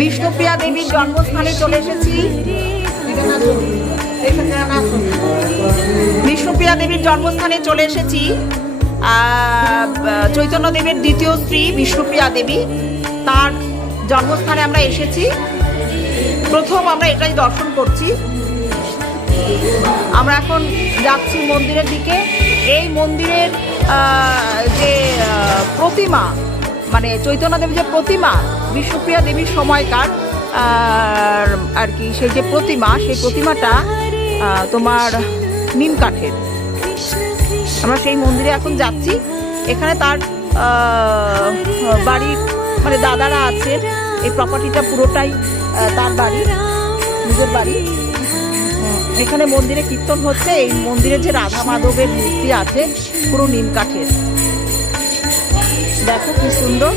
বিষ্ণুপ্রিয়া দেবীর জন্মস্থানে চলে এসেছি। বিষ্ণুপ্রিয়া দেবীর জন্মস্থানে চলে এসেছি। চৈতন্যদেবের দ্বিতীয় স্ত্রী বিষ্ণুপ্রিয়া দেবী, তার জন্মস্থানে আমরা এসেছি। প্রথম আমরা এটাই দর্শন করছি। আমরা এখন যাচ্ছি মন্দিরের দিকে। এই মন্দিরের যে প্রতিমা, মানে চৈতন্যদেবের যে প্রতিমা বিষ্ণুপ্রিয়া দেবীর সময়কার আর কি, সেই যে প্রতিমা, সেই প্রতিমাটা তোমার নিম কাঠের। আমরা সেই মন্দিরে এখন যাচ্ছি। এখানে তার বাড়ির মানে দাদারা আছে, এই প্রপার্টিটা পুরোটাই তার বাড়ি, নিজের বাড়ি। এখানে মন্দিরে কীর্তন হচ্ছে। এই মন্দিরে যে রাধা মাধবের মূর্তি আছে পুরো নিম কাঠের। দেখো কি সুন্দর।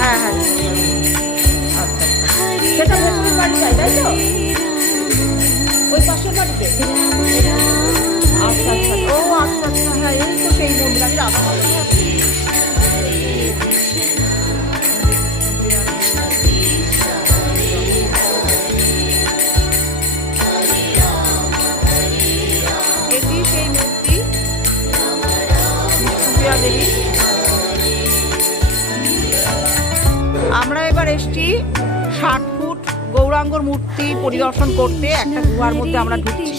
হ্যাঁ হ্যাঁ, সেটা ভেতরের বাড়ি যায়, তাই তো? ওই পাশের বাড়িতে? আচ্ছা আচ্ছা, ও আচ্ছা আচ্ছা, হ্যাঁ এই তো সেই মন্দির। আমি রাধা মাধব দেবী। আমরা এবার এসছি 60 ফুট গৌরাঙ্গর মূর্তি পরিদর্শন করতে। একটা গুহার মধ্যে আমরা ঢুকছি।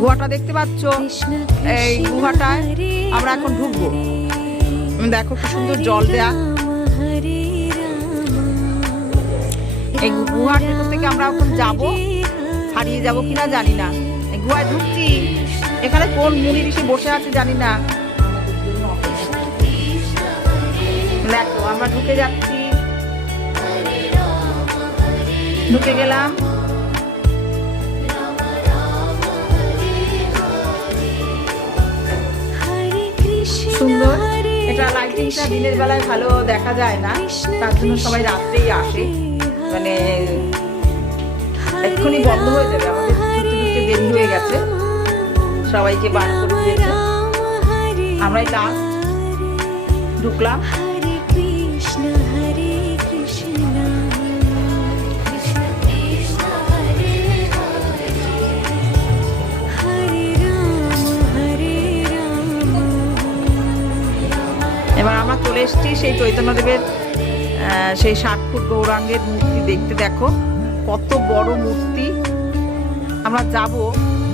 গুহাটা দেখতে পাচ্ছ, এই গুহাটায় আমরা এখন ঢুকবো। দেখো কি সুন্দর জল দেয়া। এই গুহার ভেতর থেকে আমরা এখন যাব, হারিয়ে যাব কিনা জানি না। এই গুহায় ঢুকছি, এখানে কোন মুনি ঋষি বসে আছে জানি না। দেখো আমরা ঢুকে যাচ্ছি, ঢুকে গেলাম। সুন্দর। এটা লাইটিংটা দিনের বেলায় ভালো দেখা যায় না, তার জন্য সবাই রাত্রেই আসে। মানে এক্ষুনি বন্ধ হয়ে যাবে, আমাদের ঢুকতে ঢুকতে দেরি হয়ে গেছে, সবাইকে বার করে দিয়েছে। আমরাই লাস্ট ঢুকলাম। এবার আমরা চলে এসেছি সেই চৈতন্যদেবের সেই 60 ফুট গৌরাঙ্গের মূর্তি দেখতে। দেখো কত বড় মূর্তি। আমরা যাব,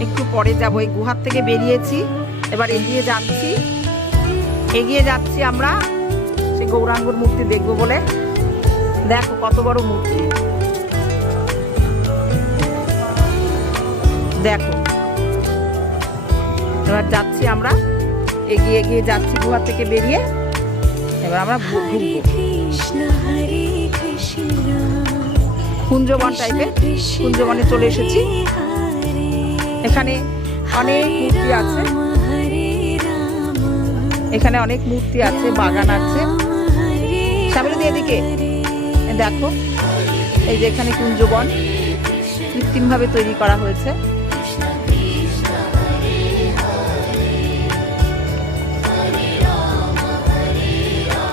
একটু পরে যাব। এই গুহার থেকে বেরিয়েছি, এবার এগিয়ে যাচ্ছি আমরা সেই গৌরাঙ্গর মূর্তি দেখবো বলে। দেখো কত বড় মূর্তি, দেখো। এবার যাচ্ছি আমরা, এগিয়ে যাচ্ছি গুহার থেকে বেরিয়ে। এবার আমরা ঢুকবো। কুঞ্জবন টাইপের, কুঞ্জবনে চলে এসেছি। এখানে অনেক মূর্তি আছে, এখানে অনেক মূর্তি আছে, বাগান আছে। সামনে দিয়ে এদিকে দেখো, এই যে এখানে কুঞ্জবন কৃত্রিমভাবে তৈরি করা হয়েছে।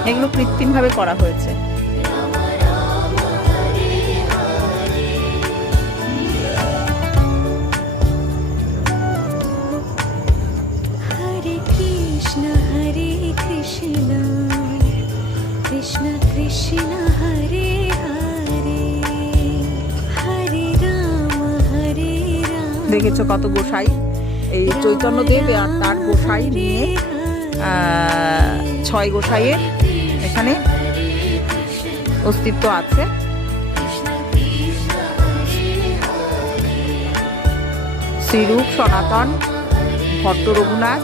এগুলো কৃত্রিমভাবে করা হয়েছে। কৃষ্ণ কৃষ্ণ হরে হরে হরে রাম হরে রাম। দেখেছো কত গোসাই, এই চৈতন্যদেব আর তার গোসাই নিয়ে 6 গোসাইয়ের এখানে অস্তিত্ব আছে। শ্রীরূপ সনাতন, ভট্ট রঘুনাথ,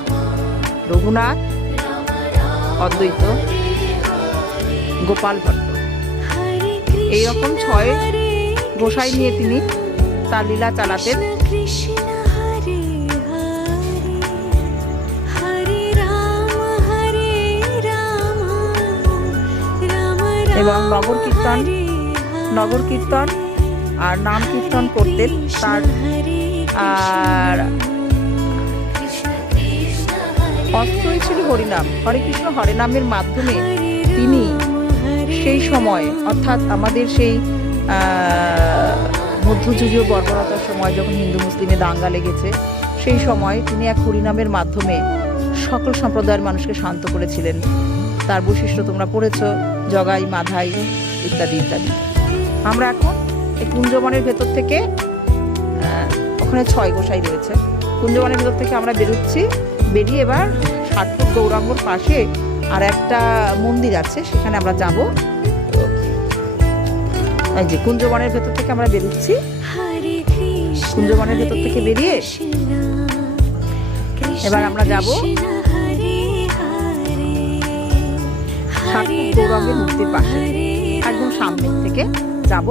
রঘুনাথ, অদ্বৈত, গোপাল ভট্ট, এইরকম 6 গোসাই নিয়ে তিনি তার লীলা চালাতেন। এবং নগর কীর্তন আর নাম কীর্তন করতেন। তার আর অস্ত্রই ছিল হরিনাম। হরে কৃষ্ণ হরে নামের মাধ্যমে তিনি সেই সময়, অর্থাৎ আমাদের সেই মধ্যযুগীয় বর্বরতার সময় যখন হিন্দু মুসলিমে দাঙ্গা লেগেছে, সেই সময় তিনি এক হরিনামের মাধ্যমে সকল সম্প্রদায়ের মানুষকে শান্ত করেছিলেন। তার বৈশিষ্ট্য তোমরা পড়েছ, জগাই, মাধাই ইত্যাদি ইত্যাদি। আমরা এখন এই কুঞ্জবনের ভেতর থেকে, ওখানে 6 গোসাই রয়েছে, কুঞ্জবনের ভেতর থেকে আমরা বেরোচ্ছি। বেরিয়ে এবার 60 ফুট গৌরাঙ্গর পাশে আর একটা মন্দির আছে, সেখানে আমরা যাব। এই যে কুঞ্জবনের ভেতর থেকে আমরা বেরোচ্ছি। কুঞ্জবনের ভেতর থেকে বেরিয়ে এবার আমরা যাব 60 ফুট গৌরাঙ্গের মূর্তির পাশে, একদম সামনের থেকে যাব।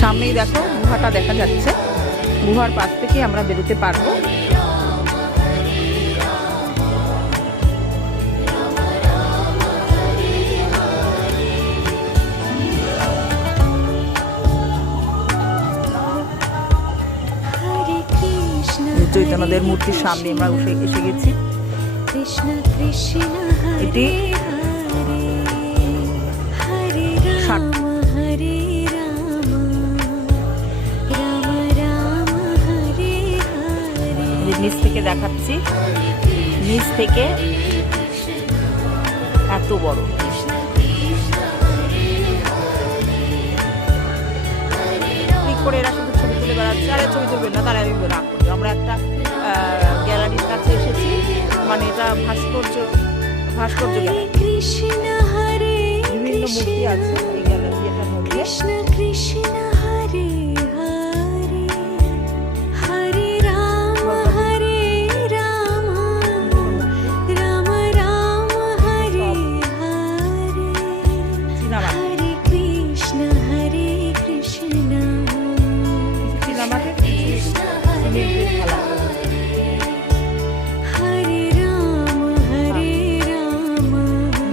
সামনেই দেখো গুহাটা দেখা যাচ্ছে, গুহার পাশ থেকে আমরা বেরোতে পারবো। চৈতন্যদেব মূর্তির সামনে আমরা এসে গেছি। এটি 60 নিচ থেকে দেখাচ্ছি, নিচ থেকে এত বড়। ঠিক করে এরা শুধু ছবি তুলে বেড়াচ্ছে। আরে ছবি তুলবেন না, তারা আমি রাগ করবো। আমরা একটা গ্যালারির কাছে এসেছি, মানে এটা ভাস্কর্য গ্যালারি, বিভিন্ন মূর্তি আছে এই গ্যালারিটার মধ্যে।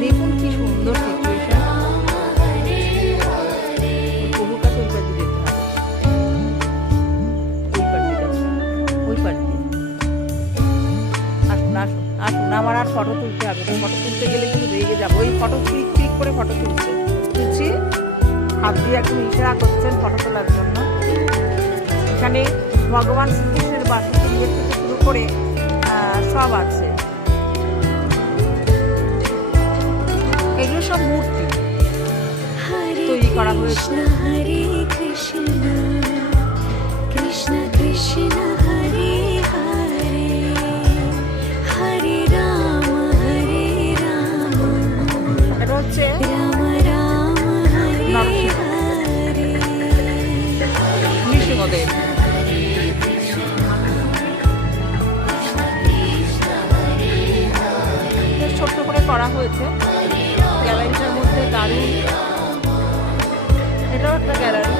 দেখুন কি সুন্দর সিচুয়েশন। বহুটা তো ওইপার দিয়ে যেতে হবে, ওই পার দিয়ে। আসুন আসুন আসুন, আমার আর ফটো তুলতে হবে। ফটো তুলতে গেলে কিন্তু রেগে যাবো। ওই ফটো ক্লিক করে ফটো তুলছি, হাত দিয়ে একটু ইশারা করছেন ফটো তোলার জন্য। এখানে ভগবান শ্রীকৃষ্ণের বাসন্তী থেকে শুরু করে সব আছে। এগুলো সব মূর্তি তৈরি করা হয়েছে। হরে কৃষ্ণ কৃষ্ণ কৃষ্ণ হরে হরে, হরে রাম হরে রাম, এটা হচ্ছে রাম রাম হরে হরে, নৃসিংহদেব। ছোট্ট করে করা হয়েছে গ্যালারিটার মধ্যে, দারুণ। এটাও একটা গ্যালারি।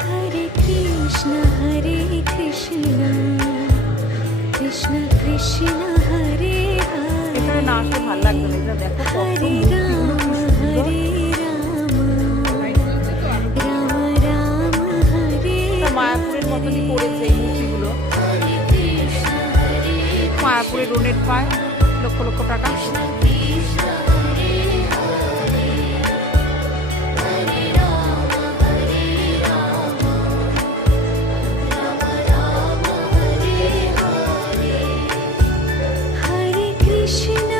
হরে কৃষ্ণ কৃষ্ণ কৃষ্ণ কৃষ্ণ হরে হরে, এখানে না আসলে ভালো লাগবে না। এটা দেখো কত হরে রাম হরে রাম, রাম রাম হরে। মায়াপুরের মতনই করেছে এই মূর্তিগুলো। মায়াপুরে ডোনেট পায় লক্ষ লক্ষ টাকা। হরে কৃষ্ণ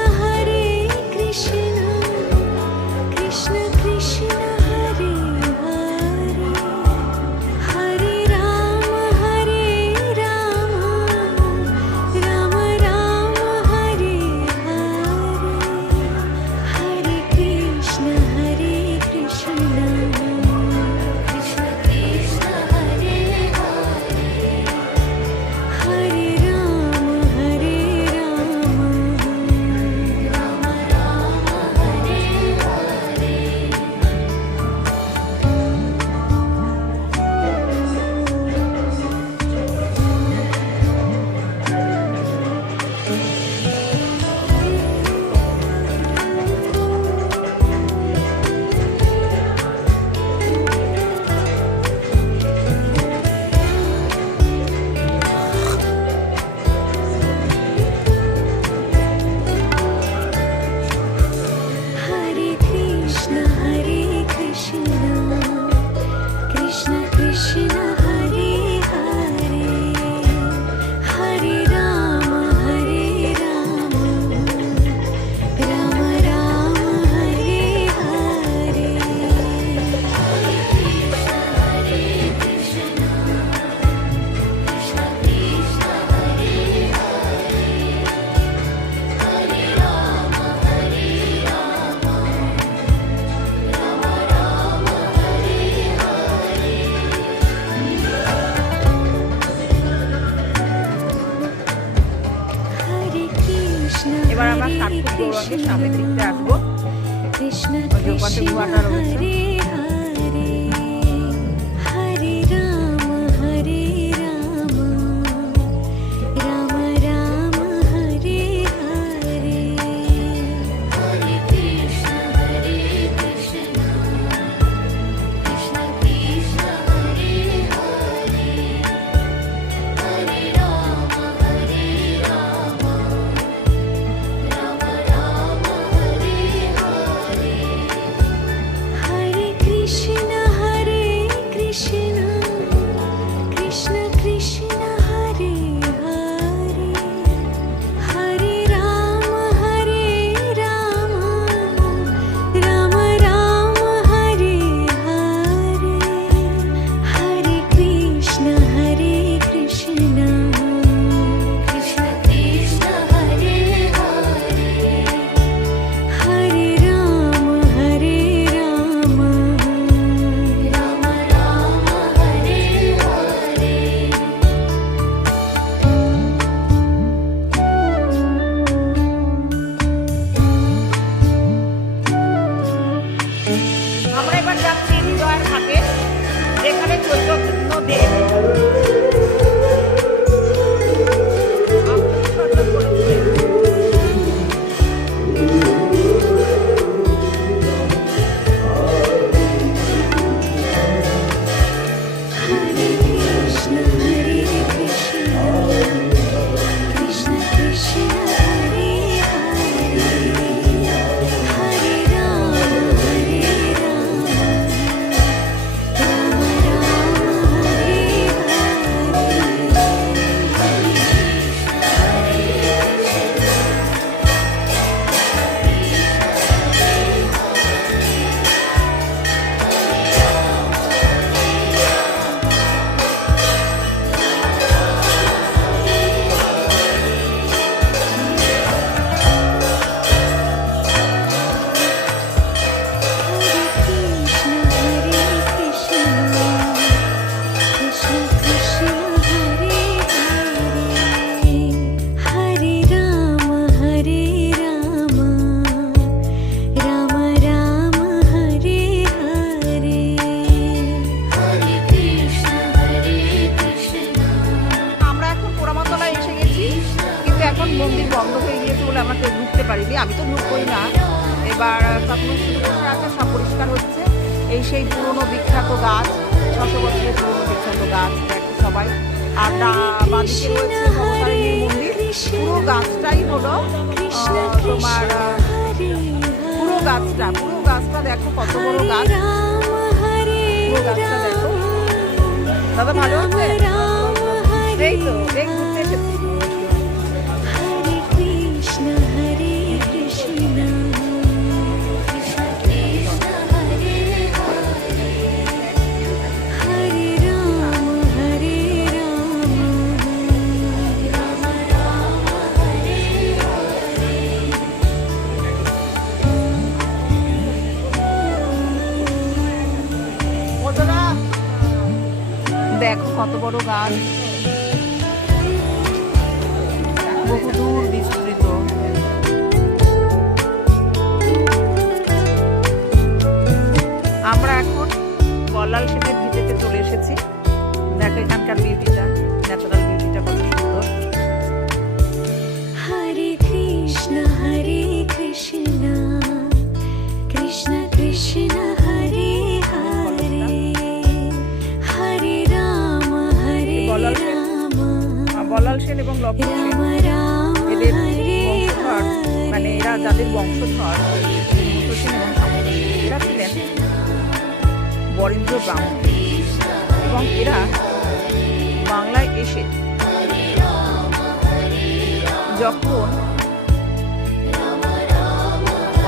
সামনের দিকতে আসবো। कृष्ण और जो पासे कृष्ण गुआटा रहुছে। हरे हरे हरे राम राम राम हरे हरे हरे कृष्ण कृष्ण कृष्ण कृष्ण हरे हरे हरे राम राम राम हरे हरे हरे कृष्ण कृष्ण कृष्ण कृष्ण हरे हरे हरे राम राम राम हरे हरे हरे कृष्ण कृष्ण कृष्ण कृष्ण हरे हरे हरे राम राम हरे हरे আমরা এবার যাচ্ছি হৃদয়ের ঘাটে, যেখানে চৈতন্য দেব আত্মবিসর্জন করেছিলেন। हरे कृष्ण कृष्ण कृष्ण हरे हरे हरे राम राम हरे আমরা এখন পোড়ামাতলায় এসে গেছি, কিন্তু এখন মন্দির বন্ধ হয়ে গিয়েছে বলে আমরা কেউ ঢুকতে পারিনি। আমি তো ঢুকবই না। এবার সব শুরু বসে আছে, সব পরিষ্কার হচ্ছে। এই সেই পুরনো বিখ্যাত গাছ, 600 বছরের পুরনো বিখ্যাত গাছ, দেখো সবাই। আর বাদিকে রয়েছে ভবতারিণীর মন্দির। পুরো গাছটাই হলো তোমার পুরো গাছটা দেখো কত বড় গাছ। পুরো গাছটা দেখো। দাদা ভালো আছে? এই তো দেখ ঘুরতে এসেছি। हरे कृष्ण कृष्ण कृष्ण हरे हरे हरे राम राम हरे हरे ওটা দেখো কত বড় গাছ, বহুদূর বিস্তৃত। আমরা এখন বল্লাল সেনের ভিটেতে চলে এসেছি। দেখো এখানকার বিউটিটা, ন্যাচারাল বিউটিটা কত সুন্দর। हरे कृष्ण कृष्ण कृष्ण हरे हरे हरे राम বল্লাল সেন এবং লক্ষ্মণ সেন এদের বংশধর, মানে এরা যাদের বংশধর হেমন্ত সেন এবং সামন্ত সেন, এরা ছিলেন বরেন্দ্র ব্রাহ্মণ এবং এরা বাংলায় এসে যখন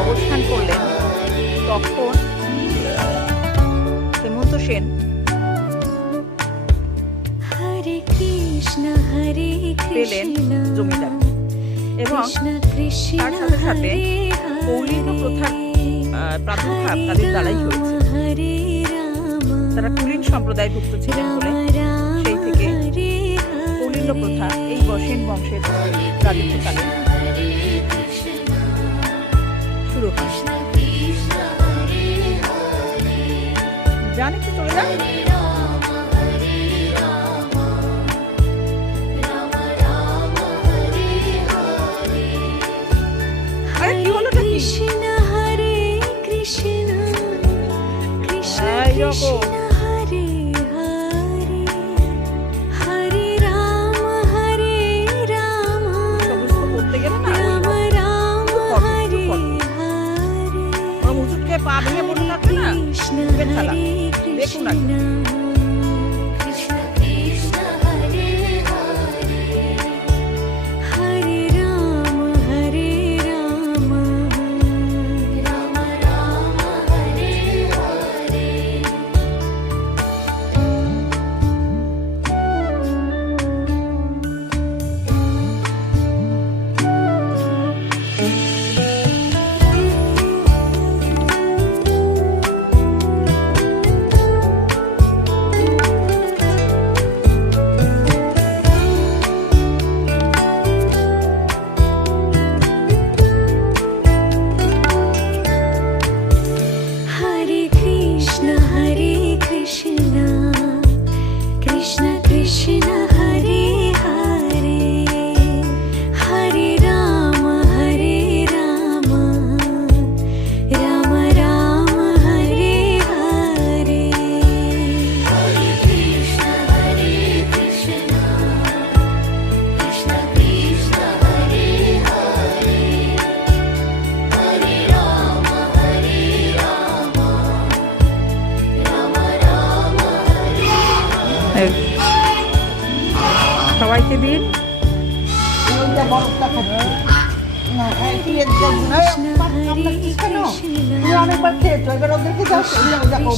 অবস্থান করলেন তখন হেমন্ত সেন हरे कृष्ण পেলেন জমিদার এবং कृष्ण তার সাথে সাথে কৌলিন্য প্রথার প্রাদুর্ভাব তাদের দ্বারাই হয়েছে। তারা কুলীন সম্প্রদায়ভুক্ত ছিলেন বলে সেই থেকে কৌলিন্য প্রথা এই সেন বংশের রাজত্বকালে না? আরে কি হলো এটা কি? কৃষ্ণ হরে কৃষ্ণ কৃষ্ণ এইরকম। কৃষ্ণ হরে হরে হরে রাম সমস্ত করতে গেলে না ওই রাম রাম হরে হরে ওরা হুজুরকে পা ভেঙে পড়ে থাকবে না কৃষ্ণ হুজুরের খেলা। হরে দেখুন কৃষ্ণ আগে। কৃষ্ণ কৃষ্ণ হরে হরে হরে রাম রাম রাম হরে হরে হরে কৃষ্ণ কৃষ্ণ কৃষ্ণ হরে হরে হরে রাম রাম রাম হরে হরে হরে কৃষ্ণ কৃষ্ণ কৃষ্ণ হরে হরে হরে রাম এই, সবাইকে দিন। ওইটা বরফটা খাচ্ছি না তুই অনেকবার খেয়েছো এবার ওদেরকে যাও দেখো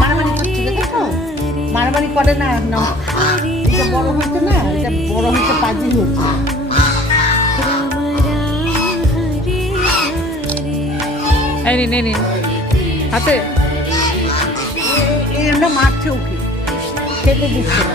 মারামারি করছে দেখেছো মারামারি করে না না এটা বড় হয়েছে না এটা বড় হয়েছে পাজি হয়েছে এই নিন এই নিন হাতে। এরা মারছে ওকে খেতে দিচ্ছে না